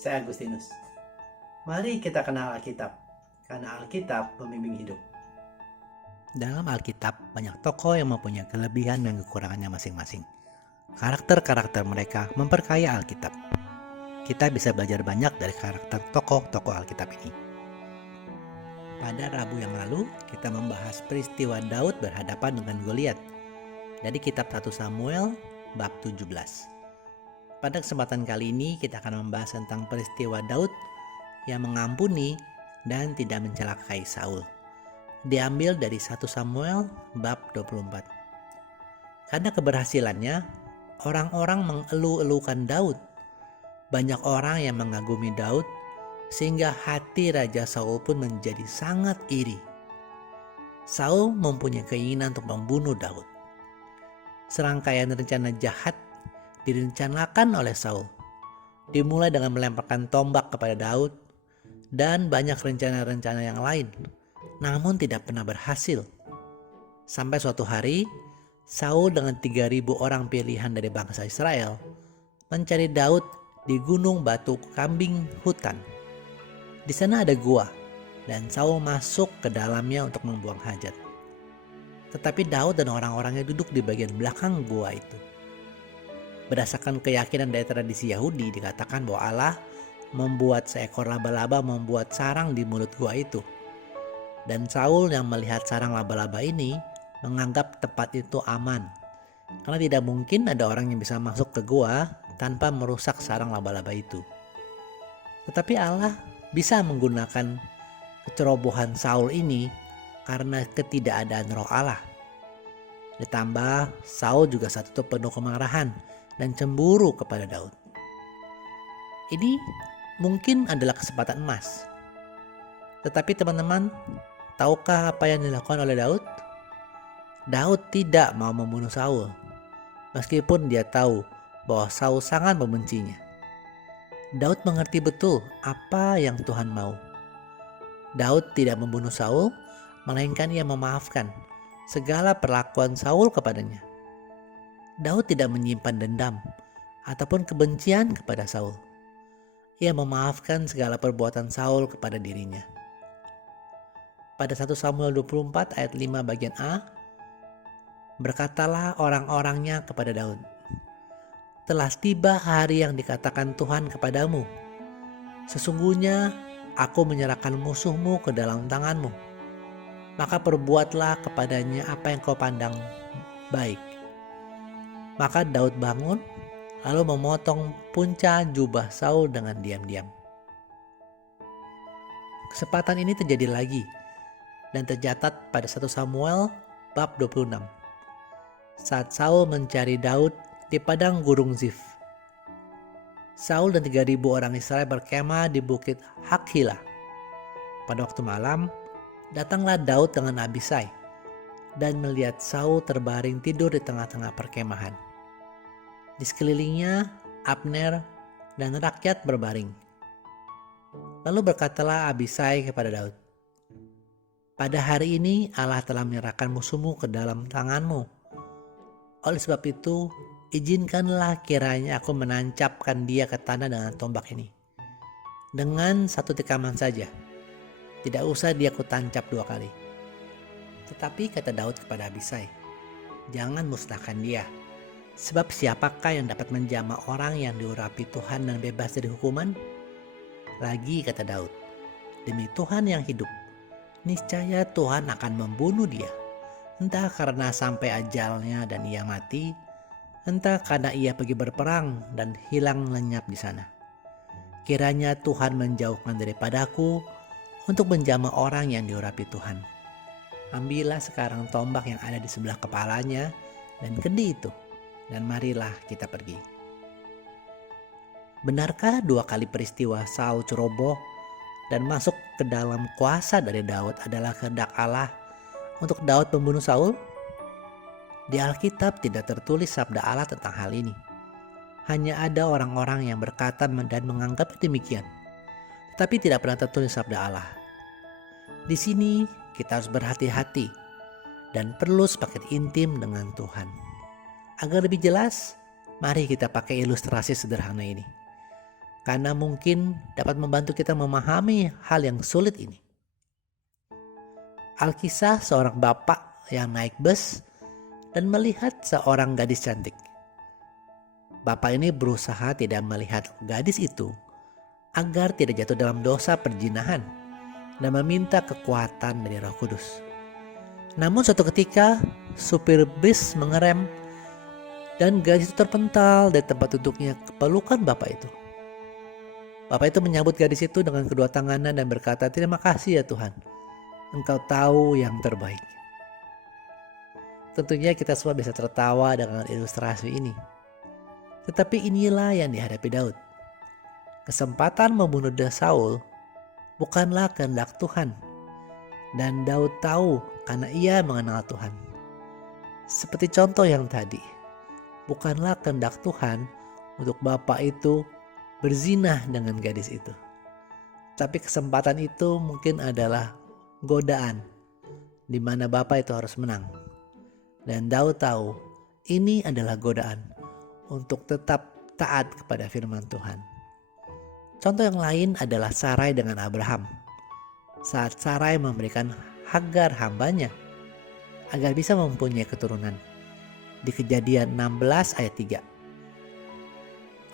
Saya Agustinus. Mari kita kenal Alkitab, karena Alkitab pembimbing hidup. Dalam Alkitab, banyak tokoh yang mempunyai kelebihan dan kekurangannya masing-masing. Karakter-karakter mereka memperkaya Alkitab. Kita bisa belajar banyak dari karakter tokoh-tokoh Alkitab ini. Pada Rabu yang lalu, kita membahas peristiwa Daud berhadapan dengan Goliat dari kitab 1 Samuel bab 17. Pada kesempatan kali ini, kita akan membahas tentang peristiwa Daud yang mengampuni dan tidak mencelakai Saul. Diambil dari 1 Samuel bab 24. Karena keberhasilannya, orang-orang mengeluh-elukan Daud. Banyak orang yang mengagumi Daud, sehingga hati Raja Saul pun menjadi sangat iri. Saul mempunyai keinginan untuk membunuh Daud. Serangkaian rencana jahat direncanakan oleh Saul. Dimulai dengan melemparkan tombak kepada Daud dan banyak rencana-rencana yang lain, namun tidak pernah berhasil. Sampai suatu hari, Saul dengan 3.000 orang pilihan dari bangsa Israel mencari Daud di gunung batu kambing hutan. Di sana ada gua, dan Saul masuk ke dalamnya untuk membuang hajat. Tetapi Daud dan orang-orangnya duduk di bagian belakang gua itu. Berdasarkan keyakinan dari tradisi Yahudi, dikatakan bahwa Allah membuat seekor laba-laba membuat sarang di mulut gua itu. Dan Saul yang melihat sarang laba-laba ini menganggap tempat itu aman, karena tidak mungkin ada orang yang bisa masuk ke gua tanpa merusak sarang laba-laba itu. Tetapi Allah bisa menggunakan kecerobohan Saul ini karena ketidakadaan roh Allah. Ditambah Saul juga saat itu penuh kemarahan dan cemburu kepada Daud. Ini mungkin adalah kesempatan emas. Tetapi teman-teman, tahukah apa yang dilakukan oleh Daud? Daud tidak mau membunuh Saul, meskipun dia tahu bahwa Saul sangat membencinya. Daud mengerti betul apa yang Tuhan mau. Daud tidak membunuh Saul, melainkan ia memaafkan segala perlakuan Saul kepadanya. Daud tidak menyimpan dendam ataupun kebencian kepada Saul. Ia memaafkan segala perbuatan Saul kepada dirinya. Pada 1 Samuel 24 ayat 5 bagian A, berkatalah orang-orangnya kepada Daud, "Telah tiba hari yang dikatakan Tuhan kepadamu. Sesungguhnya aku menyerahkan musuhmu ke dalam tanganmu. Maka perbuatlah kepadanya apa yang kau pandang baik." Maka Daud bangun, lalu memotong punca jubah Saul dengan diam-diam. Kesempatan ini terjadi lagi dan tercatat pada 1 Samuel bab 26. Saat Saul mencari Daud di padang gurun Zif. Saul dan 3.000 orang Israel berkemah di bukit Hakhila. Pada waktu malam, datanglah Daud dengan Abisai dan melihat Saul terbaring tidur di tengah-tengah perkemahan. Di sekelilingnya Abner dan rakyat berbaring. Lalu berkatalah Abisai kepada Daud, "Pada hari ini Allah telah menyerahkan musuhmu ke dalam tanganmu. Oleh sebab itu, izinkanlah kiranya aku menancapkan dia ke tanah dengan tombak ini. Dengan satu tikaman saja. Tidak usah dia kutancap 2 kali." Tetapi kata Daud kepada Abisai, "Jangan musnahkan dia. Sebab siapakah yang dapat menjamah orang yang diurapi Tuhan dan bebas dari hukuman?" Lagi kata Daud, "Demi Tuhan yang hidup, niscaya Tuhan akan membunuh dia. Entah karena sampai ajalnya dan ia mati, entah karena ia pergi berperang dan hilang lenyap di sana. Kiranya Tuhan menjauhkan daripadaku untuk menjamah orang yang diurapi Tuhan. Ambillah sekarang tombak yang ada di sebelah kepalanya dan kendi itu, dan marilah kita pergi." Benarkah 2 kali peristiwa Saul ceroboh dan masuk ke dalam kuasa dari Daud adalah kehendak Allah untuk Daud membunuh Saul? Di Alkitab tidak tertulis sabda Allah tentang hal ini. Hanya ada orang-orang yang berkata dan menganggap demikian, tetapi tidak pernah tertulis sabda Allah. Di sini kita harus berhati-hati dan perlu sepakat intim dengan Tuhan. Agar lebih jelas, mari kita pakai ilustrasi sederhana ini. karena mungkin dapat membantu kita memahami hal yang sulit ini. Alkisah seorang bapak yang naik bus dan melihat seorang gadis cantik. Bapak ini berusaha tidak melihat gadis itu agar tidak jatuh dalam dosa perzinahan dan meminta kekuatan dari Roh Kudus. Namun suatu ketika supir bis mengerem dan gadis itu terpental dari tempat duduknya ke pelukan bapak itu. Bapak itu menyambut gadis itu dengan kedua tangannya dan berkata, "Terima kasih ya Tuhan, Engkau tahu yang terbaik." Tentunya kita semua bisa tertawa dengan ilustrasi ini. Tetapi inilah yang dihadapi Daud. Kesempatan membunuh Saul bukanlah kehendak Tuhan. Dan Daud tahu karena ia mengenal Tuhan. Seperti contoh yang tadi, bukanlah kehendak Tuhan untuk bapak itu berzinah dengan gadis itu. Tapi kesempatan itu mungkin adalah godaan di mana bapak itu harus menang. Dan Daud tahu ini adalah godaan untuk tetap taat kepada firman Tuhan. Contoh yang lain adalah Sarai dengan Abraham. Saat Sarai memberikan Hagar hambanya agar bisa mempunyai keturunan. Di Kejadian 16 ayat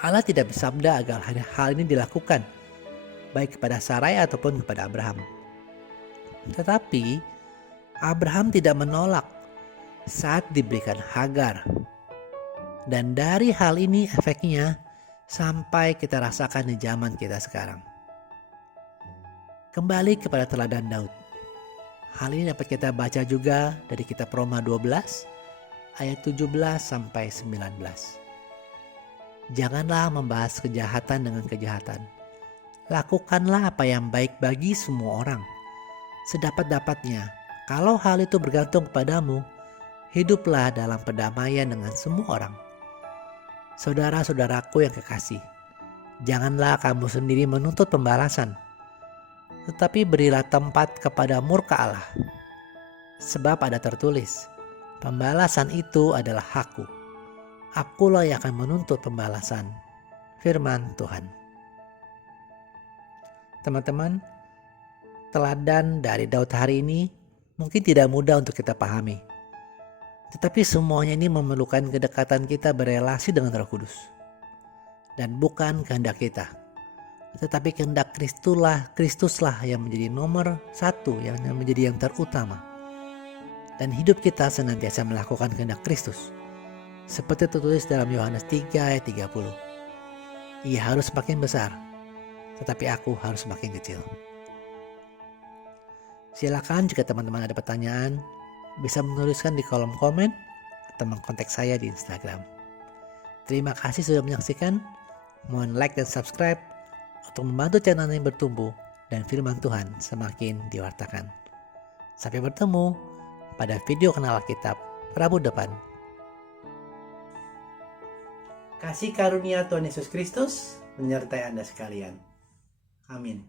3. Allah tidak bersabda agar hal ini dilakukan, baik kepada Sarai ataupun kepada Abraham. Tetapi Abraham tidak menolak saat diberikan Hagar. Dan dari hal ini efeknya sampai kita rasakan di zaman kita sekarang. Kembali kepada teladan Daud. Hal ini dapat kita baca juga dari kitab Roma 12 ayat 17 sampai 19. Janganlah membahas kejahatan dengan kejahatan. Lakukanlah apa yang baik bagi semua orang, sedapat-dapatnya. Kalau hal itu bergantung kepadamu, hiduplah dalam perdamaian dengan semua orang. Saudara-saudaraku yang kekasih, janganlah kamu sendiri menuntut pembalasan, tetapi berilah tempat kepada murka Allah. Sebab ada tertulis, pembalasan itu adalah hakku. Akulah yang akan menuntut pembalasan. Firman Tuhan. Teman-teman, teladan dari Daud hari ini mungkin tidak mudah untuk kita pahami. Tetapi semuanya ini memerlukan kedekatan kita berelasi dengan Roh Kudus. Dan bukan kehendak kita. Tetapi kehendak Kristuslah yang menjadi nomor satu, yang menjadi yang terutama. Dan hidup kita senantiasa melakukan kehendak Kristus. Seperti tertulis dalam Yohanes 3 ayat 30. Ia harus makin besar, tetapi aku harus makin kecil. Silakan jika teman-teman ada pertanyaan, bisa menuliskan di kolom komen atau mengkontak saya di Instagram. Terima kasih sudah menyaksikan. Mohon like dan subscribe untuk membantu channel ini bertumbuh dan firman Tuhan semakin diwartakan. Sampai bertemu pada video Kenal Alkitab Rabu depan. Kasih karunia Tuhan Yesus Kristus menyertai Anda sekalian. Amin.